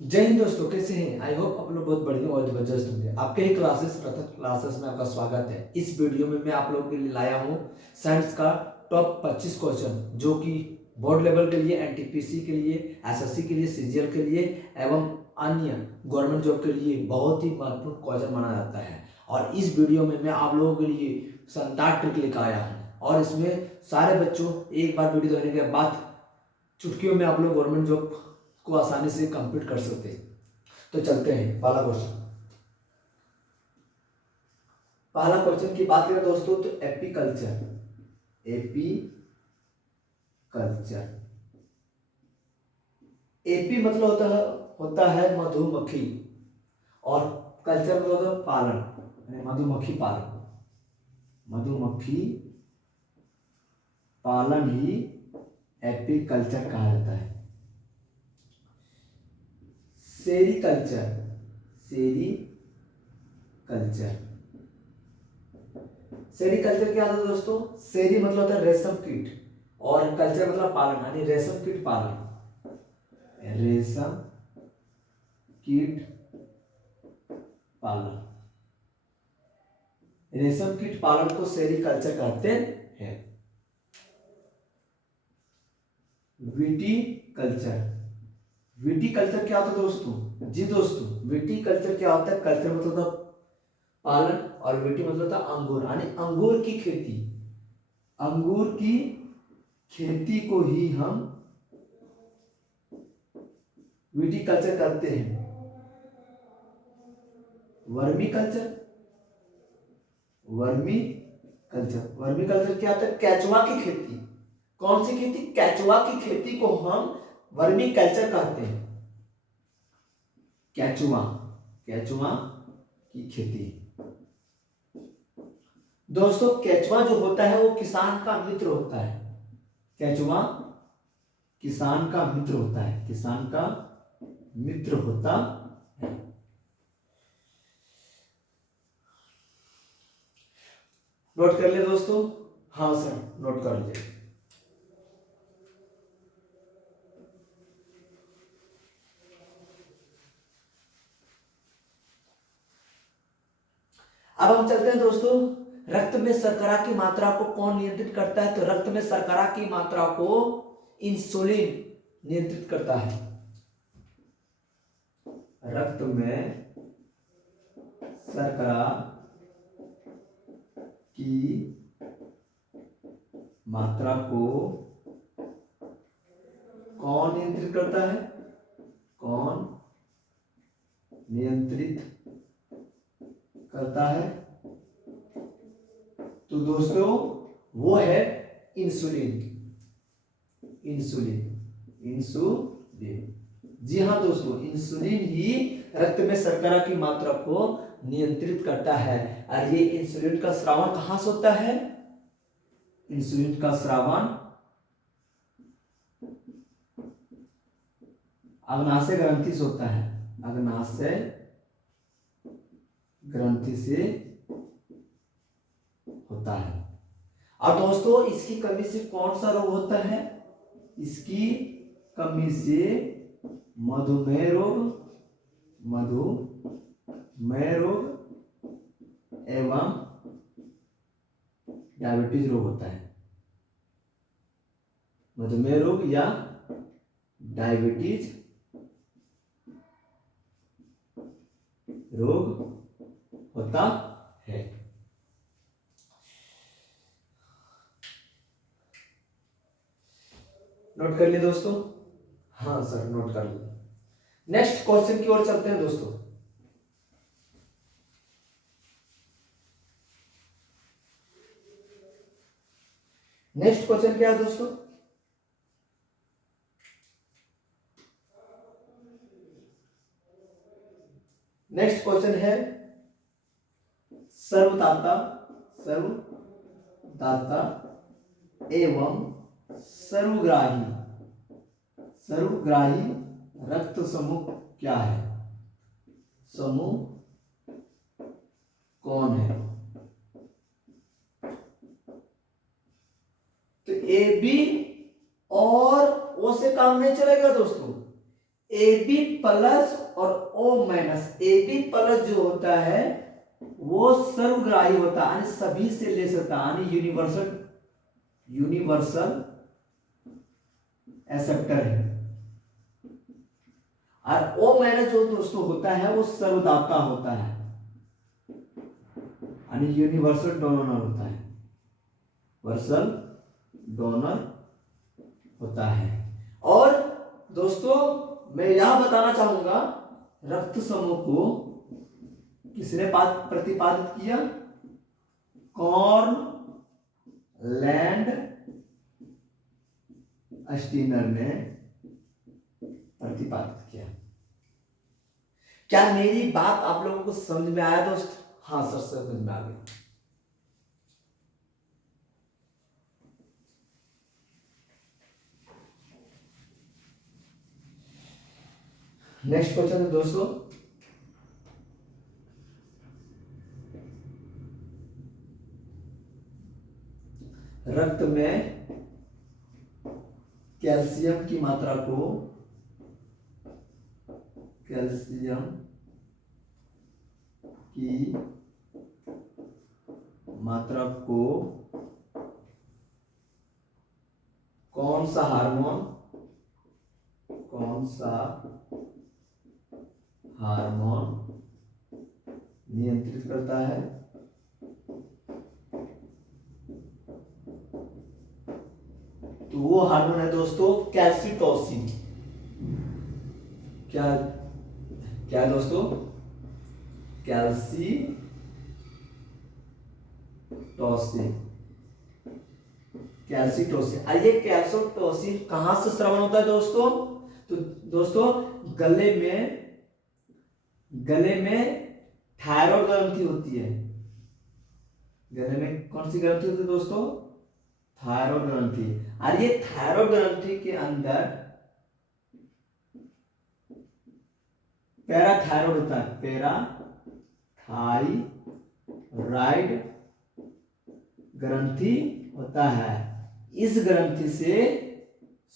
जय हिंद दोस्तों, कैसे हैं? आई होप आप लोग बहुत बढ़िया और जबरदस्त होंगे। आपके ही क्लासेस प्रथम क्लासेस में आपका स्वागत है। इस वीडियो में मैं आप लोगों के लिए लाया हूँ साइंस का टॉप 25 क्वेश्चन, जो कि बोर्ड लेवल के लिए, एनटीपीसी के लिए, एसएससी के लिए, सीजीएल के लिए एवं अन्य गवर्नमेंट जॉब के लिए बहुत ही महत्वपूर्ण क्वेश्चन माना जाता है। और इस वीडियो में मैं आप लोगों के लिए शानदार ट्रिक लेकर आया हूँ, और इसमें सारे बच्चों एक बार वीडियो देखने के बाद चुटकियों में आप लोग गवर्नमेंट जॉब को आसानी से कंप्लीट कर सकते हैं। तो चलते हैं पहला क्वेश्चन। पहला क्वेश्चन की बात करें दोस्तों, तो एपीकल्चर। एपीकल्चर, एपी मतलब होता है मधुमक्खी, और कल्चर मतलब होता है पालन, यानी मधुमक्खी पालन। मधुमक्खी पालन ही एपीकल्चर कहा जाता है। सेरीकल्चर, सेरीकल्चर, सेरीकल्चर क्या होता है दोस्तों? सेरी मतलब होता है रेशम कीट, और कल्चर मतलब पालन, यानी रेशम कीट पालन। रेशम कीट पालन, रेशम कीट पालन को सेरीकल्चर कहते हैं। विटीकल्चर, विटीकल्चर क्या होता है दोस्तों? जी दोस्तों, विटीकल्चर क्या होता है? कल्चर मतलब होता है पालन, और विटी मतलब होता है अंगूर, यानी अंगूर की खेती। अंगूर की खेती को ही हम विटीकल्चर करते हैं। Vermi culture, vermi culture, vermi culture क्या होता है? केचुआ की खेती। कौन सी खेती? केचुआ की खेती को हम वर्मी कल्चर कहते हैं। केचुआ, केचुआ की खेती। दोस्तों, केचुआ जो होता है वो किसान का मित्र होता है। केचुआ किसान का मित्र होता है, किसान का मित्र होता है। नोट कर ले दोस्तों। हाँ सर, नोट कर लीजिए। अब हम चलते हैं दोस्तों, रक्त में शर्करा की मात्रा को कौन नियंत्रित करता है? तो रक्त में शर्करा की मात्रा को इंसुलिन नियंत्रित करता है। रक्त में शर्करा की मात्रा को कौन नियंत्रित करता है? कौन नियंत्रित करता है? तो दोस्तों, वो है इंसुलिन। Insulin, insulin. जी हाँ दोस्तों, इंसुलिन ही रक्त में शर्करा की मात्रा को नियंत्रित करता है। और ये इंसुलिन का स्रावन कहां से होता है? इंसुलिन का स्रावन अग्नाशय ग्रंथि से होता है। अग्नाशय ग्रंथि से होता है। और दोस्तों, इसकी कमी से कौन सा रोग होता है? इसकी कमी से मधुमेह रोग, मधुमेह रोग एवं डायबिटीज रोग होता है। मधुमेह रोग या डायबिटीज रोग होता है। नोट कर लिए दोस्तों? हाँ सर, नोट कर लिए। नेक्स्ट क्वेश्चन की ओर चलते हैं दोस्तों। नेक्स्ट क्वेश्चन क्या है दोस्तों? नेक्स्ट क्वेश्चन है सर्वदाता, सर्वदाता एवं सर्वग्राही, सर्वग्राही रक्त समूह क्या है? समूह कौन है? तो ए बी और ओ से काम नहीं चलेगा दोस्तों। AB प्लस और O माइनस। AB प्लस जो होता है वो सर्वग्राही होता है, यानी सभी से ले सकता है, यानी यूनिवर्सल एक्सेप्टर है। और O माइनस जो दोस्तों होता है वो सर्वदाता होता है, यानी यूनिवर्सल डोनर होता है, वर्सल डोनर होता है। और दोस्तों मैं यह बताना चाहूंगा, रक्त समूह को किसने प्रतिपादित किया? कॉर्न लैंड स्टीनर ने प्रतिपादित किया। क्या मेरी बात आप लोगों को समझ में आया दोस्त? हाँ सर, समझ में आ गया। नेक्स्ट क्वेश्चन है दोस्तों, रक्त में कैल्शियम की मात्रा को कौन सा हार्मोन नियंत्रित करता है? तो वो हार्मोन है दोस्तों कैल्सिटोसिन। क्या दोस्तों? कैल्सिटोसिन। आइए, कैल्सिटोसिन कहां से स्रावन होता है दोस्तों? तो दोस्तों गले में थायराइड ग्रंथि होती है। गले में कौन सी ग्रंथि होती है दोस्तों? थायराइड ग्रंथि। और ये थायराइड ग्रंथि के अंदर पैराथायराइड होता है, पैराथायराइड ग्रंथि होता है। इस ग्रंथि से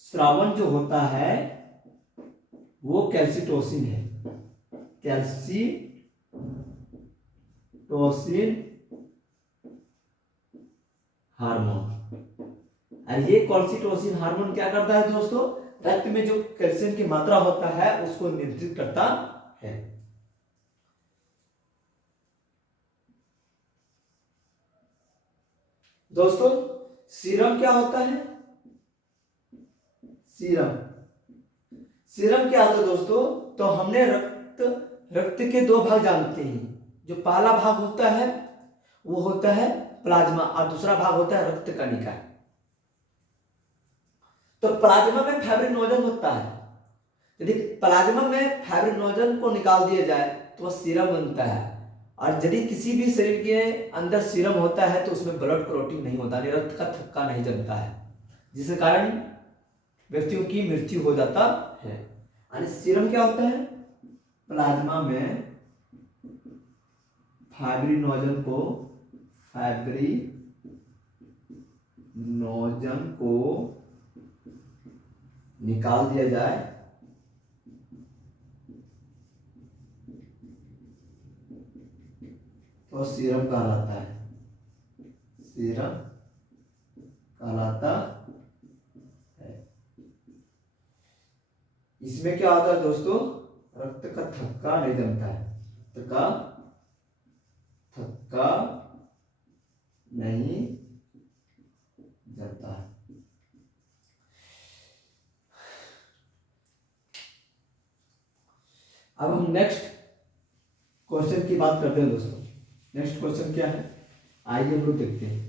स्रावन जो होता है वो कैल्सिटोसिन है, कैल्सिटोसिन हार्मोन। और ये कैल्सिटोसिन हार्मोन क्या करता है दोस्तों? रक्त में जो कैल्शियम की मात्रा होता है उसको नियंत्रित करता है। दोस्तों सीरम क्या होता है? सीरम क्या होता है दोस्तों? तो हमने रक्त के दो भाग जानते हैं। जो पहला भाग होता है वो होता है प्लाज्मा, और दूसरा भाग होता है रक्त कणिका। तो प्लाज्मा में फाइब्रिनोजन होता है। यदि प्लाज्मा में फाइब्रिनोजन को निकाल दिया जाए तो वह सीरम बनता है। और यदि किसी भी शरीर के अंदर सीरम होता है तो उसमें ब्लड क्लॉटिंग नहीं होता, रक्त का थक्का नहीं जमता है, जिसके कारण व्यक्तियों की मृत्यु हो जाता है। यानी सीरम क्या होता है? प्लाज्मा में फाइब्रिनोजन को निकाल दिया जाए तो सीरम कहलाता है। इसमें क्या होता है दोस्तों? रक्त का थक्का नहीं जमता है, थक्का नहीं जमता है। अब हम नेक्स्ट क्वेश्चन की बात करते हैं दोस्तों। नेक्स्ट क्वेश्चन क्या है, आइए हम लोग देखते हैं।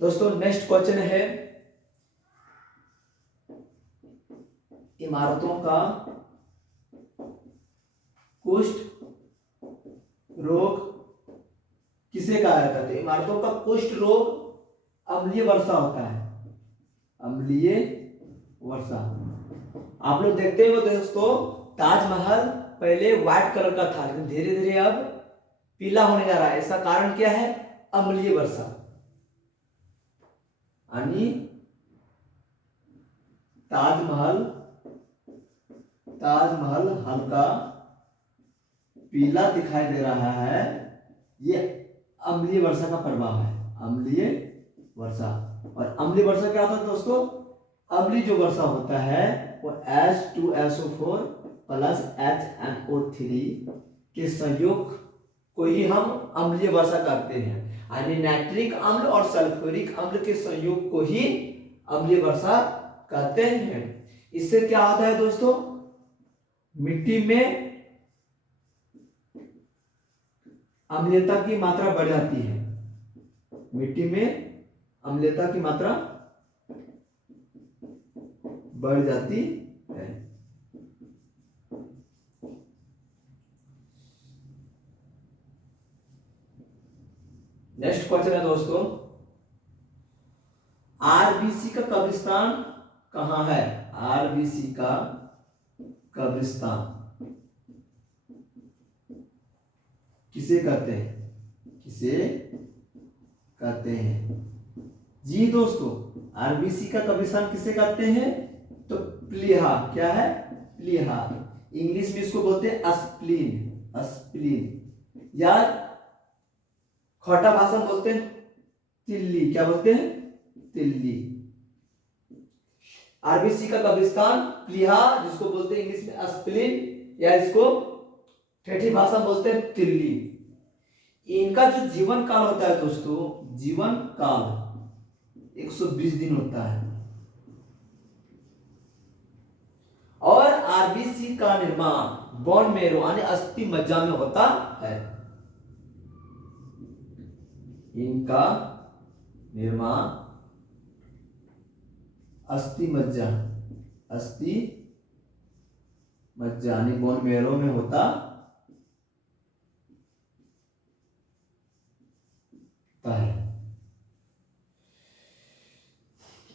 दोस्तों नेक्स्ट क्वेश्चन है, इमारतों का कुष्ठ रोग किसे कहा जाता है? तो इमारतों का कुष्ठ रोग अम्लीय वर्षा होता है, अम्लीय वर्षा। आप लोग देखते हो दोस्तों ताजमहल पहले व्हाइट कलर का था, लेकिन धीरे धीरे अब पीला होने जा रहा है। इसका कारण क्या है? अम्लीय वर्षा। यानी ताजमहल हल्का पीला दिखाई दे रहा है, ये अम्लीय वर्षा का प्रभाव है। अम्लीय वर्षा। और अम्लीय वर्षा क्या होता है दोस्तों? अम्लीय जो वर्षा होता है वो H2SO4 प्लस HNO3 के संयोग को ही हम अम्लीय वर्षा कहते हैं। यानी नाइट्रिक अम्ल और सल्फ्यूरिक अम्ल के संयोग को ही अम्लीय वर्षा कहते हैं। इससे क्या होता है दोस्तों? मिट्टी में अम्लीयता की मात्रा बढ़ जाती है। मिट्टी में अम्लीयता की मात्रा बढ़ जाती है। नेक्स्ट क्वेश्चन है दोस्तों, आरबीसी का कब्रिस्तान कहां है? आरबीसी का कब्रिस्तान किसे कहते हैं? किसे कहते हैं? जी दोस्तों, आरबीसी का कब्रिस्तान किसे कहते हैं? तो प्लीहा। क्या है? प्लीहा। इंग्लिश में इसको बोलते हैं अस्प्लीन। अस्प्लीन या खोटा भाषा में बोलते हैं तिल्ली। क्या बोलते हैं? तिल्ली। आरबीसी का कब्रिस्तान प्लीहा, जिसको बोलते हैं इंग्लिश में अस्प्लीन, या इसको ठेठी भाषा में बोलते हैं तिल्ली। इनका जो जीवन काल होता है दोस्तों, जीवन काल 120 दिन होता है। और आरबीसी का निर्माण बोन मेरो यानी अस्थि मज्जा में होता है। इनका निर्माण अस्थि मज्जा यानी बोन मेरो में होता है।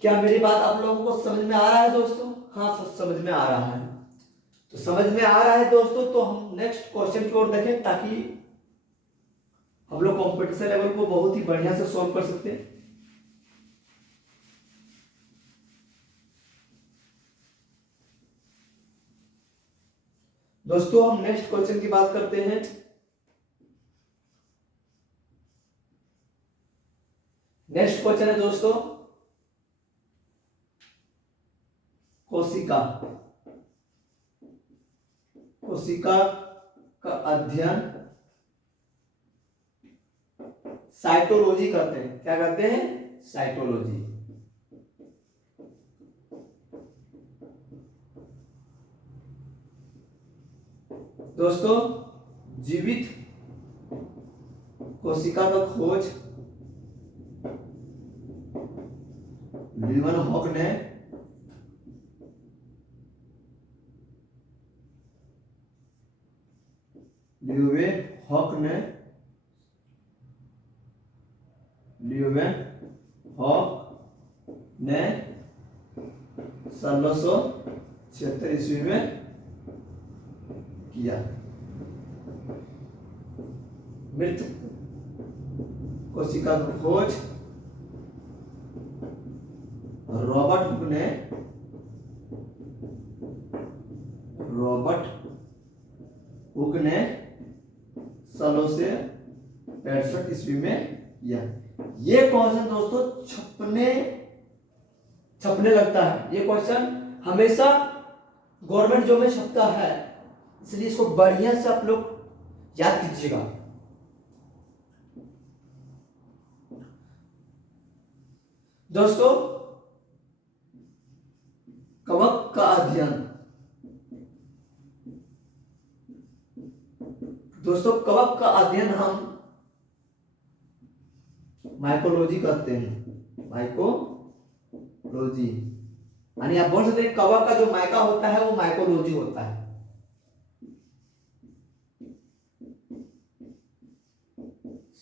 क्या मेरी बात आप लोगों को समझ में आ रहा है दोस्तों? हाँ, समझ में आ रहा है। तो समझ में आ रहा है दोस्तों, तो हम नेक्स्ट क्वेश्चन की ओर देखें, ताकि हम लोग कंपटीशन लेवल को बहुत ही बढ़िया से सॉल्व कर सकते हैं। दोस्तों हम नेक्स्ट क्वेश्चन की बात करते हैं। नेक्स्ट क्वेश्चन है दोस्तों, कोशिका का अध्ययन साइटोलॉजी करते हैं। क्या करते हैं? साइटोलॉजी। दोस्तों जीवित कोशिका का खोज लीवन हॉक ने 1676 ईस्वी में किया। मृत कोशिका का खोज रॉबर्ट हुक ने 1665 ईस्वी में किया। ये क्वेश्चन दोस्तों छपने लगता है। ये क्वेश्चन हमेशा गवर्नमेंट जॉब में छपता है, इसलिए इसको बढ़िया से आप लोग याद कीजिएगा। दोस्तों कवक का अध्ययन, हम माइकोलॉजी करते हैं। माइकोलॉजी यानी आप बोल सकते हैं कवक का जो माइका होता है वो माइकोलॉजी होता है।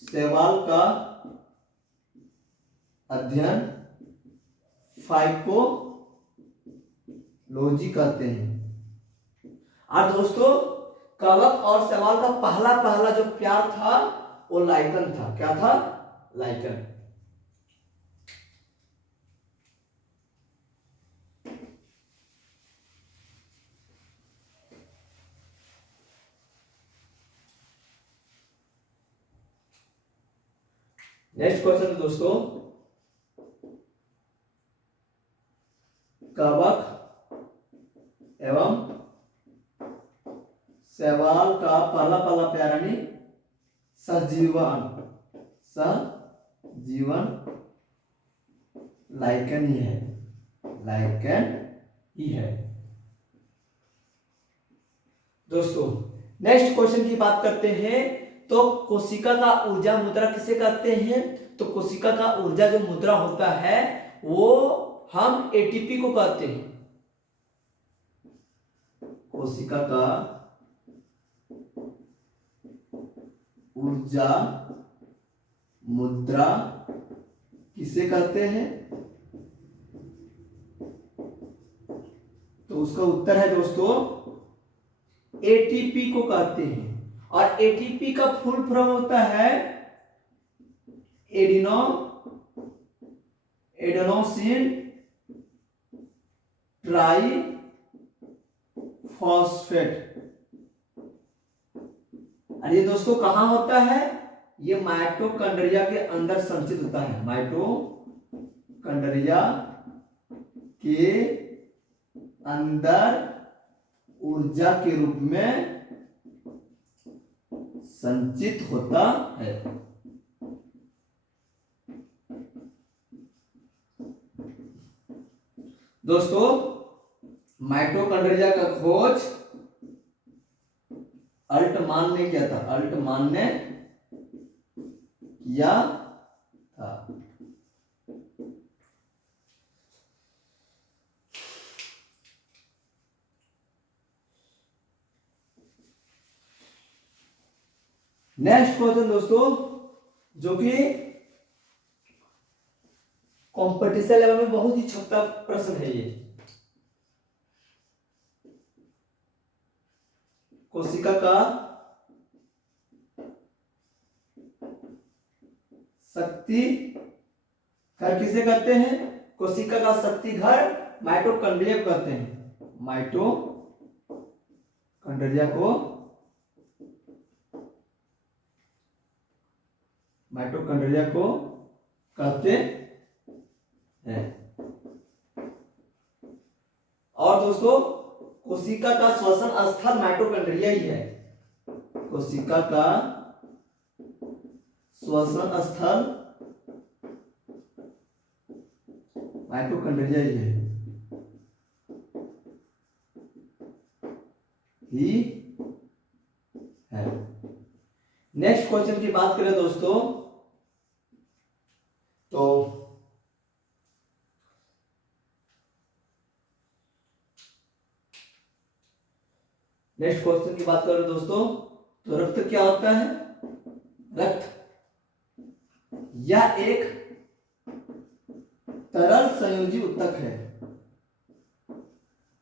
शैवाल का अध्ययन फाइकोलॉजी करते हैं। और दोस्तों कवक और शैवाल का पहला पहला जो प्यार था वो लाइकन था। क्या था? लाइकन। नेक्स्ट क्वेश्चन है दोस्तों, कवक एवं शैवाल का पहला पहला प्यार यानी सजीवन, सजीवन लाइकन ही है, लाइकन ही है। दोस्तों नेक्स्ट क्वेश्चन की बात करते हैं, तो कोशिका का ऊर्जा मुद्रा किसे कहते हैं? तो कोशिका का ऊर्जा जो मुद्रा होता है वो हम एटीपी को कहते हैं। कोशिका का ऊर्जा मुद्रा किसे कहते हैं? तो उसका उत्तर है दोस्तों एटीपी को कहते हैं। और एटीपी का फुल फॉर्म होता है एडेनोसिन ट्राई फॉस्फेट। और ये दोस्तों कहां होता है? ये माइटोकॉन्ड्रिया के अंदर संचित होता है, माइटोकॉन्ड्रिया के अंदर ऊर्जा के रूप में संचित होता है। दोस्तों माइटोकॉन्ड्रिया का खोज अल्टमान ने किया था, अल्टमान ने किया था। नेक्स्ट क्वेश्चन दोस्तों, जो कि कंपटीशन लेवल में बहुत ही छोटा प्रश्न है। ये कोशिका का शक्ति घर किसे कहते हैं? कोशिका का शक्ति घर माइटोकॉन्ड्रिया को कहते हैं, माइटोकॉन्ड्रिया को कहते हैं। और दोस्तों कोशिका का श्वसन स्थल माइटोकॉन्ड्रिया ही है, कोशिका का श्वसन स्थल माइटोकॉन्ड्रिया ही है। नेक्स्ट क्वेश्चन की बात करें दोस्तों, तो नेक्स्ट क्वेश्चन की बात करें दोस्तों, तो रक्त क्या होता है? रक्त यह एक तरल संयोजी उत्तक है,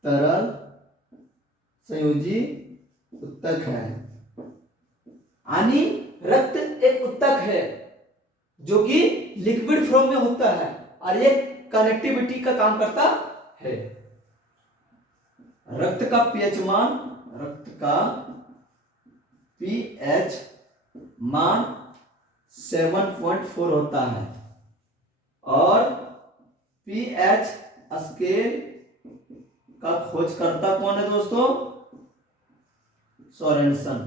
तरल संयोजी उत्तक है। यानी रक्त एक उत्तक है जो कि लिक्विड फॉर्म में होता है और ये कनेक्टिविटी का काम करता है। रक्त का पीएच मान 7.4 होता है और पीएच स्केल का खोजकर्ता कौन है दोस्तों? सोरेनसन।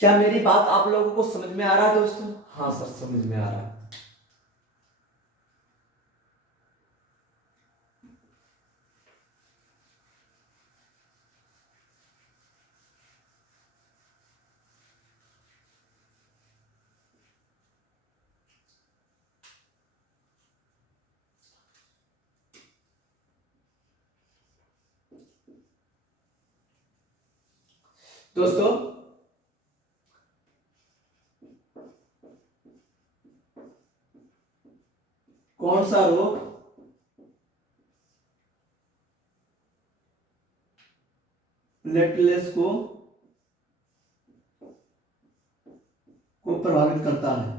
क्या मेरी बात आप लोगों को समझ में आ रहा है दोस्तों? हाँ सर समझ में आ रहा है। दोस्तों कौन सा रोग प्लेटलेट्स को प्रभावित करता है?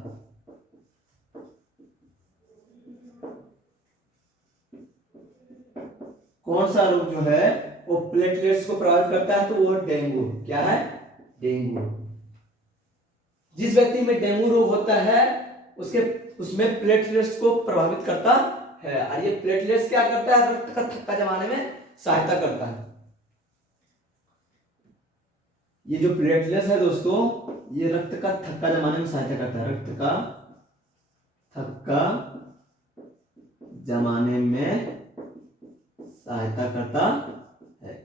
कौन सा रोग जो है वो प्लेटलेट्स को प्रभावित करता है? तो वो डेंगू। क्या है? डेंगू। जिस व्यक्ति में डेंगू रोग होता है उसमें प्लेटलेट्स को प्रभावित करता है। और ये प्लेटलेट्स क्या करता है? रक्त का थक्का जमाने में सहायता करता है। ये जो प्लेटलेट्स है दोस्तों, ये रक्त का थक्का जमाने में सहायता करता है। रक्त का थक्का जमाने में सहायता करता है।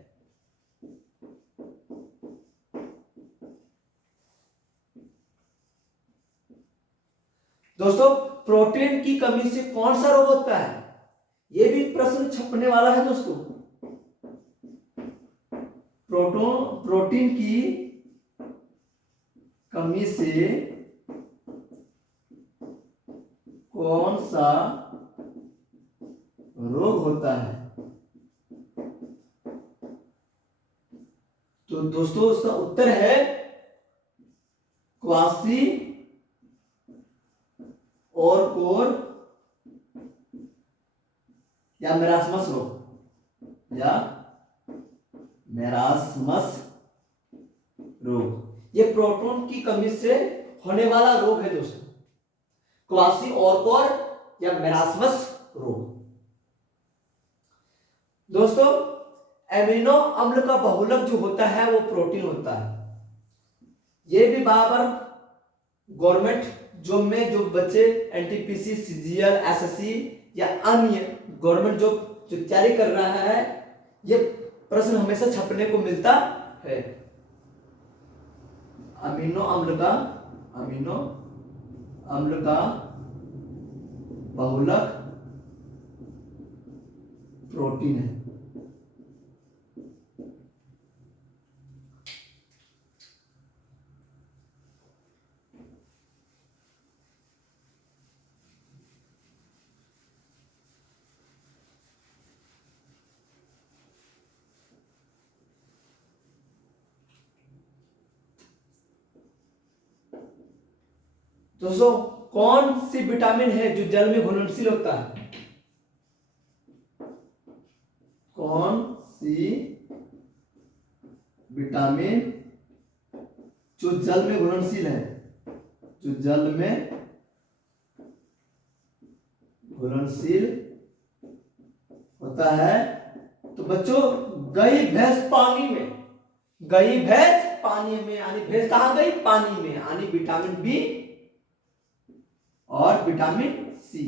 दोस्तों, प्रोटीन की कमी से कौन सा रोग होता है? यह भी प्रश्न छपने वाला है दोस्तों। प्रोटीन की कमी से कौन सा रोग होता है? तो दोस्तों उसका उत्तर है क्वासी और कोर या मेरास्मस रोग या मेरास्मस रोग। ये प्रोटीन की कमी से होने वाला रोग है दोस्तों, क्वासी और कोर या मेरास्मस रोग। दोस्तों, एमिनो अम्ल का बहुलक जो होता है वो प्रोटीन होता है। ये भी बार गवर्नमेंट जॉब में जो बच्चे एनटीपीसी, सीजीएल, एसएससी या अन्य गवर्नमेंट जॉब जो तैयारी कर रहा है, ये प्रश्न हमेशा छपने को मिलता है। अमीनो अम्ल का बहुलक प्रोटीन है। दोस्तों, कौन सी विटामिन है जो जल में घुलनशील होता है? कौन सी विटामिन जो जल में घुलनशील है? जो जल में घुलनशील होता है? तो बच्चों, गई भैंस पानी में, गई भैंस पानी में यानी भैंस कहां गई? पानी में, यानी विटामिन बी और विटामिन सी।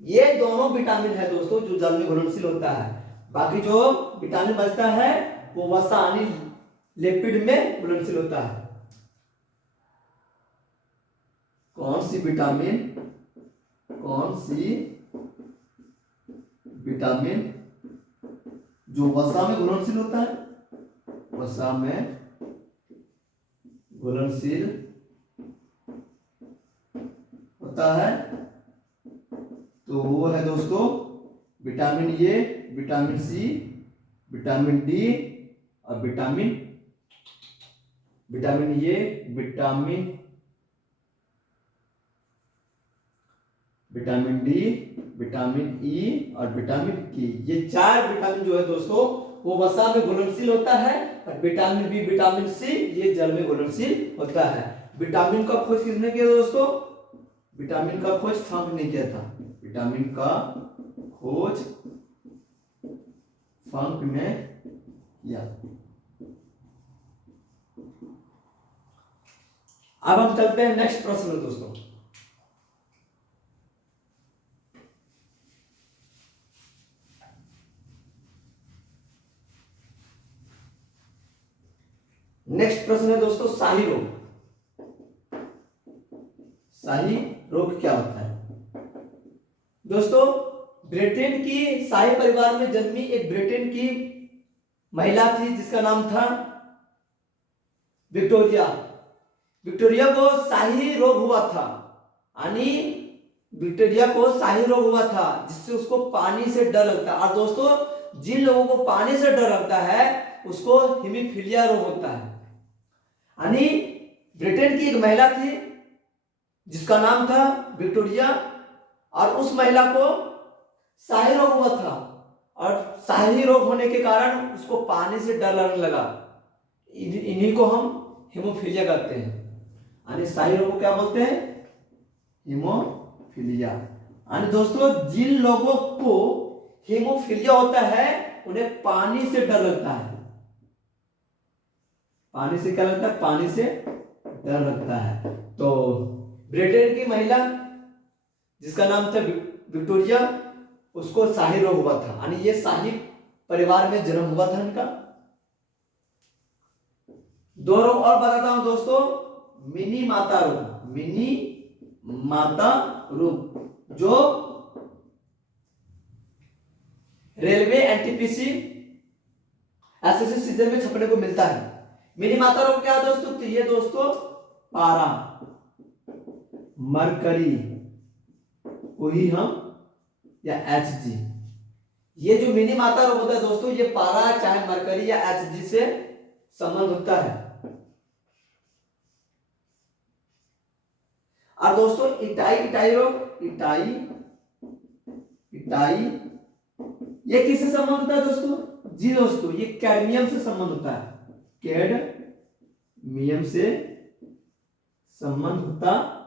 ये दोनों विटामिन है दोस्तों जो जल में घुलनशील होता है। बाकी जो विटामिन बचता है वो वसा यानी लिपिड में घुलनशील होता है। कौन सी विटामिन जो वसा में घुलनशील होता है? वसा में घुलनशील होता है तो वो है दोस्तों vitamin A, vitamin C, vitamin D और vitamin A, vitamin D, vitamin E और विटामिन के। ये चार विटामिन जो है दोस्तों वो वसा में घुलनशील होता है। और विटामिन बी, विटामिन सी ये जल में घुलनशील होता है। विटामिन का खोज किसने किया दोस्तों? विटामिन का खोज फंक ने किया था। विटामिन का खोज फंक ने किया। अब हम चलते हैं नेक्स्ट प्रश्न में दोस्तों। नेक्स्ट प्रश्न है दोस्तों शाही रोग। शाही रोग क्या होता है? दोस्तों, ब्रिटेन की शाही परिवार में जन्मी एक ब्रिटेन की महिला थी जिसका नाम था विक्टोरिया। विक्टोरिया को शाही रोग हुआ था, यानी विक्टोरिया को शाही रोग हुआ था, जिससे उसको पानी से डर लगता है। और दोस्तों जिन लोगों को पानी से डर लगता है उसको हीमोफीलिया रोग होता है। यानी ब्रिटेन की एक महिला थी जिसका नाम था विक्टोरिया, और उस महिला को शाही रोग हुआ था, और शाही रोग होने के कारण उसको पानी से डर लगने लगा। इन्हीं को हम हीमोफीलिया कहते हैं। यानी शाही रोग को क्या बोलते हैं? हीमोफीलिया। यानी दोस्तों जिन लोगों को हीमोफीलिया होता है उन्हें पानी से डर लगता है। पानी से क्या लगता है? पानी से डर लगता है। तो ब्रिटेन की महिला जिसका नाम था विक्टोरिया, उसको शाही रोग हुआ था। यानी ये शाही परिवार में जन्म हुआ था इनका। दो रोग और बताता हूं दोस्तों। मिनी माता रोग, मिनी माता रोग जो रेलवे एनटीपीसी एसएससी सीजन में छपने को मिलता है। मिनी माता रोग क्या है दोस्तों? तो ये दोस्तों पारा मरकरी को ही हम, या एचजी, ये जो मिनी माता रोग होता है दोस्तों, ये पारा चाहे मरकरी या एचजी से संबंध होता है। और दोस्तों इटाई रोग, इटाई ये किससे संबंध होता है दोस्तों? जी दोस्तों ये कैडमियम से संबंध होता है। कैडमियम से संबंध होता है।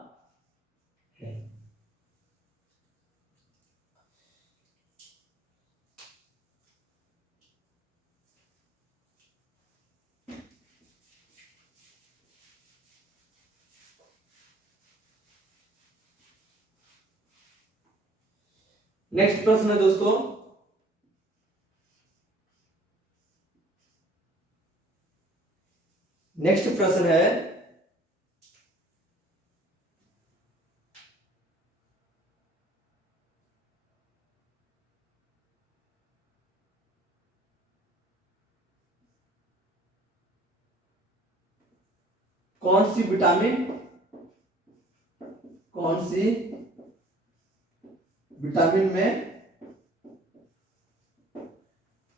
नेक्स्ट प्रश्न है दोस्तों, नेक्स्ट प्रश्न है कौन सी विटामिन में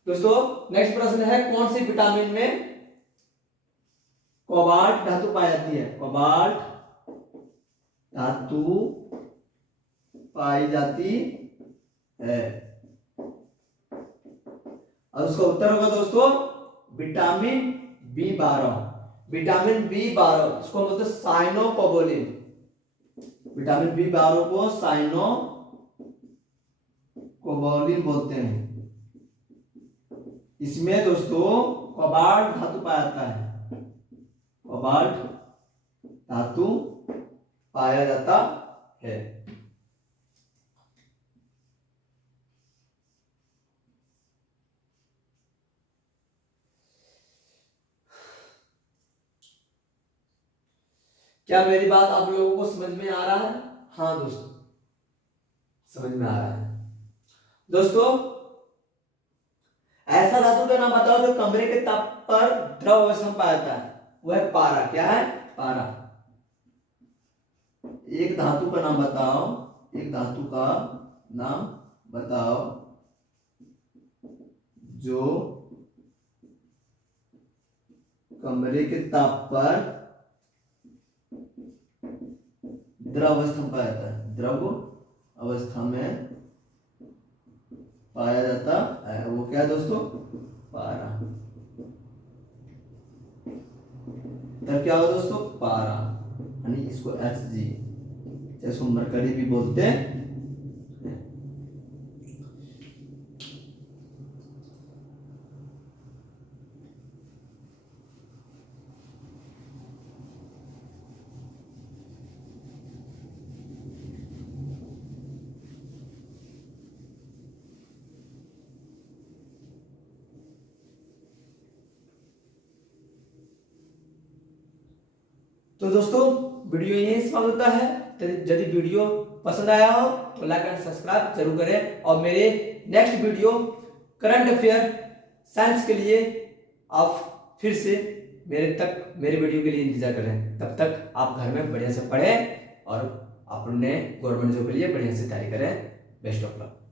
दोस्तों, नेक्स्ट प्रश्न है कौन सी विटामिन में कोबाल्ट धातु पाई जाती है? कोबाल्ट धातु पाई जाती है। और उसका उत्तर होगा दोस्तों विटामिन B12। विटामिन B12 इसको बोलते हैं साइनोकोबोलिन। विटामिन B12 को साइनोकोबोलिन बोलते हैं। इसमें दोस्तों कोबाल्ट धातु पाया जाता है। कोबाल्ट धातु पाया जाता है। क्या मेरी बात आप लोगों को समझ में आ रहा है? हाँ दोस्तों समझ में आ रहा है। दोस्तों ऐसा धातु का नाम बताओ जो कमरे के ताप पर द्रव अवस्था में पाया जाता है? वह है पारा। क्या है? पारा। एक धातु का नाम बताओ, एक धातु का नाम बताओ जो कमरे के ताप पर द्रव अवस्था में पाया जाता है। द्रव अवस्था में पाया जाता है, वो क्या है दोस्तों? पारा। तब क्या होगा दोस्तों? पारा। यानी इसको Hg, इसको मरकरी भी बोलते हैं। तो दोस्तों वीडियो यही समाप्त होता है। यदि वीडियो पसंद आया हो तो लाइक एंड सब्सक्राइब जरूर करें, और मेरे next video current affair science के लिए आप फिर से मेरे वीडियो के लिए इंतजार करें। तब तक आप घर में बढ़िया से पढ़ें और अपने गवर्नमेंट जॉब के लिए बढ़िया से तैयारी करें। Best of luck.